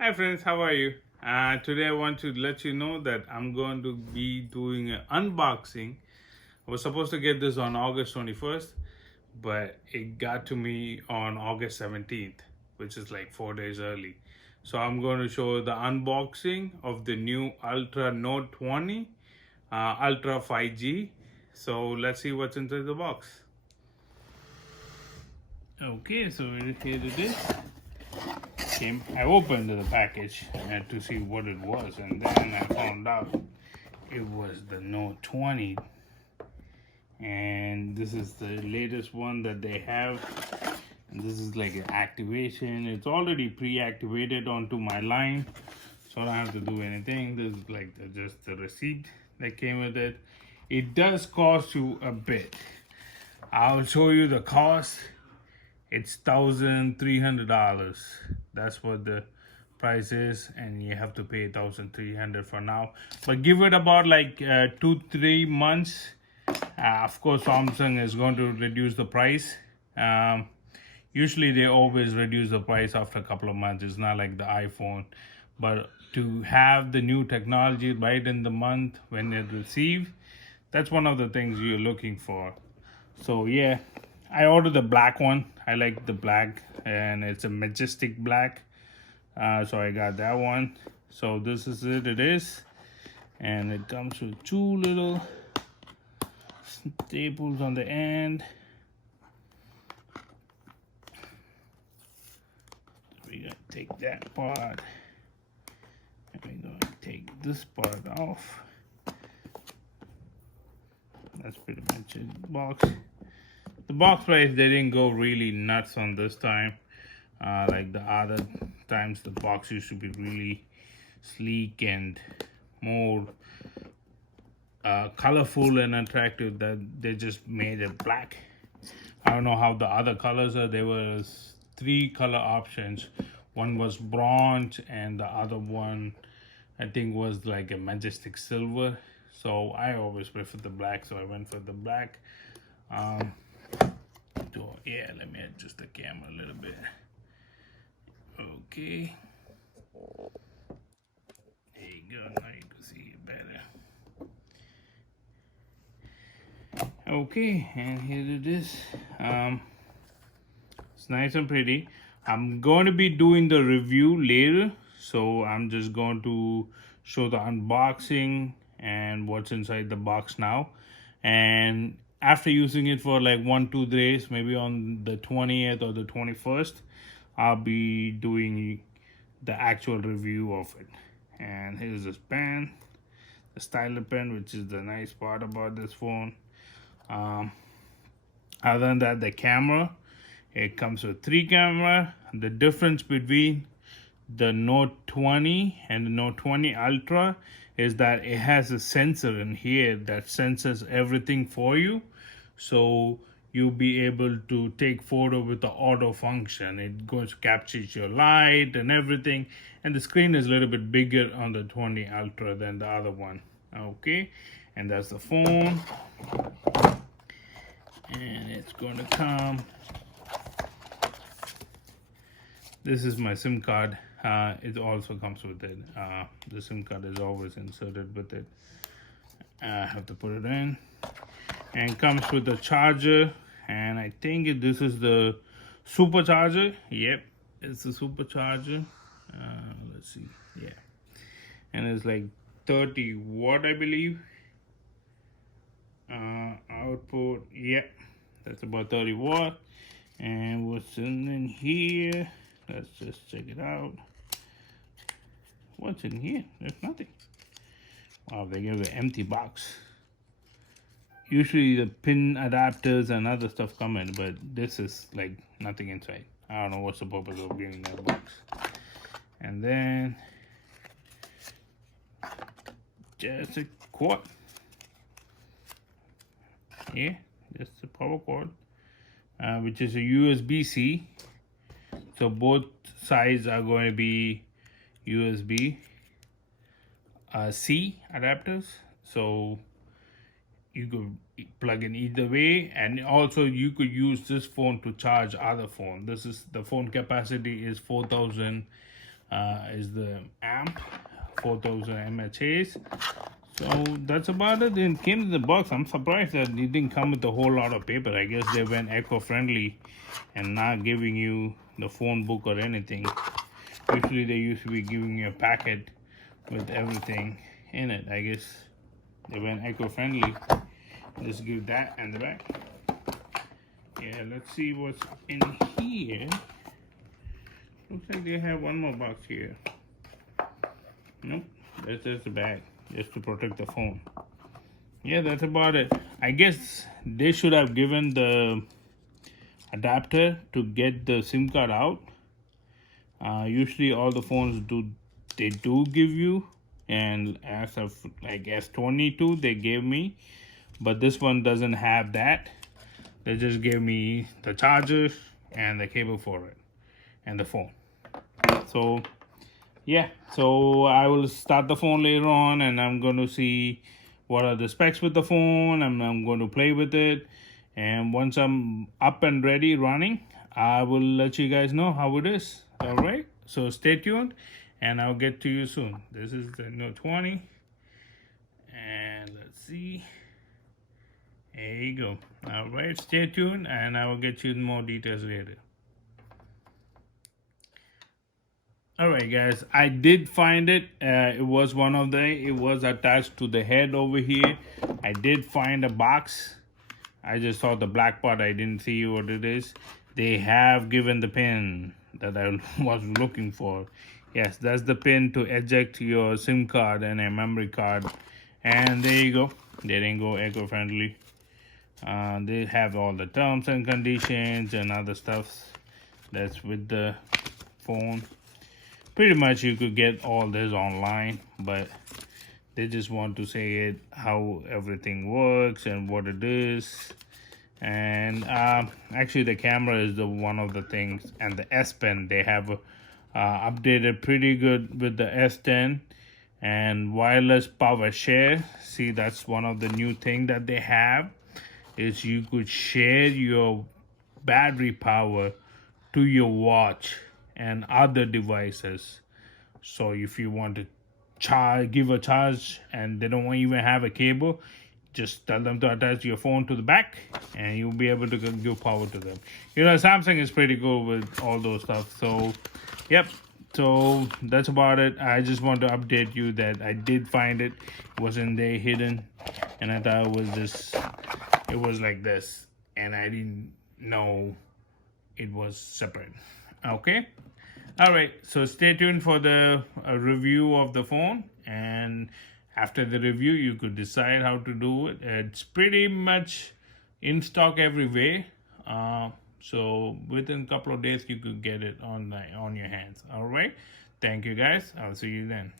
Hi friends, how are you? Today I want to let you know that I'm going to be doing an unboxing. I was supposed to get this on August 21st, but it got to me on August 17th, which is like 4 days early. So I'm going to show the unboxing of the new Ultra Note 20 Ultra 5G. So let's see what's inside the box. Okay, so here it is. I opened the package to see what it was, and then I found out it was the Note 20, and this is the latest one that they have. And this is like an activation. It's already pre-activated onto my line, so I don't have to do anything. This is like just the receipt that came with it. It does cost you a bit. I'll show you the cost. It's $1,300. That's what the price is, and you have to pay $1,300 for now. But give it about like 2-3 months. Of course, Samsung is going to reduce the price. Usually, they always reduce the price after a couple of months. It's not like the iPhone, but to have the new technology right in the month when it receives, that's one of the things you're looking for. So yeah, I ordered the black one. I like the black, and it's a majestic black. So I got that one. So this is it. It is, and it comes with two little staples on the end. We're gonna take that part, and we're gonna take this part off. That's pretty much it. Box. The box price, they didn't go really nuts on this time. Like the other times, the box used to be really sleek and more colorful and attractive. That they just made it black. I don't know how the other colors are. There was 3 color options. One was bronze, and the other one I think was like a majestic silver. So I always prefer the black, so I went for the black. So yeah, let me adjust the camera a little bit. Okay. There you go. Now you can see it better. Okay, and here it is. It's nice and pretty. I'm going to be doing the review later, so I'm just going to show the unboxing and what's inside the box now. And after using it for like 1-2 days, maybe on the 20th or the 21st, I'll be doing the actual review of it. And here's this pen, the styler pen, which is the nice part about this phone. Other than that, the camera, it comes with 3 camera. The difference between the Note 20 and the Note 20 Ultra is that it has a sensor in here that senses everything for you. So you'll be able to take photo with the auto function. It goes captures your light and everything. And the screen is a little bit bigger on the 20 Ultra than the other one. Okay, and that's the phone. And it's going to come. This is my SIM card. It also comes with it. The SIM card is always inserted with it. I have to put it in. And comes with the charger. And I think this is the supercharger. Yep, it's the supercharger. Let's see. Yeah. And it's like 30 watt, I believe. Output. Yep, that's about 30 watt. And what's in here? Let's just check it out. What's in here? There's nothing. Wow, they gave an empty box. Usually the pin adapters and other stuff come in, but this is like nothing inside. I don't know what's the purpose of giving that box. And then just a cord. Yeah, just a power cord, which is a USB-C. So both sides are going to be USB-C adapters. So you could plug in either way, and also you could use this phone to charge other phone. This is the phone capacity is 4,000 is the amp, 4000 mAh. So that's about it. It came in the box. I'm surprised that it didn't come with a whole lot of paper. I guess they went eco-friendly and not giving you the phone book or anything. Usually they used to be giving you a packet with everything in it. I guess they went eco-friendly. Just give that and the back. Yeah, let's see what's in here. Looks like they have one more box here. Nope, that's just the bag, just to protect the phone. Yeah, that's about it. I guess they should have given the adapter to get the SIM card out. Usually all the phones they do give you, and as of like S22 they gave me, but this one doesn't have that. They just gave me the charger and the cable for it and the phone. So yeah, so I will start the phone later on, and I'm going to see what are the specs with the phone, and I'm going to play with it. And once I'm up and ready running, I will let you guys know how it is. All right, so stay tuned, and I'll get to you soon. This is the Note20, and let's see. There you go. All right, stay tuned, and I will get you more details later. All right, guys, I did find it. It was it was attached to the head over here. I did find a box. I just saw the black part. I didn't see what it is. They have given the pin that I was looking for. Yes, that's the pin to eject your SIM card and a memory card. And there you go. They didn't go eco-friendly. They have all the terms and conditions and other stuff that's with the phone. Pretty much you could get all this online, but they just want to say it how everything works and what it is. And actually the camera is the one of the things, and the S Pen they have updated pretty good with the S10 and wireless power share. See, that's one of the new thing that they have, is you could share your battery power to your watch and other devices. So if you want to give a charge and they don't even have a cable, just tell them to attach your phone to the back and you'll be able to give power to them. You know, Samsung is pretty good with all those stuff. So yep, so that's about it. I just want to update you that I did find it. It wasn't there hidden, and I thought it was like this, and I didn't know it was separate. Okay, all right, so stay tuned for the review of the phone, and after the review you could decide how to do it. It's pretty much in stock everywhere, so within a couple of days you could get it on your hands. All right, thank you guys, I'll see you then.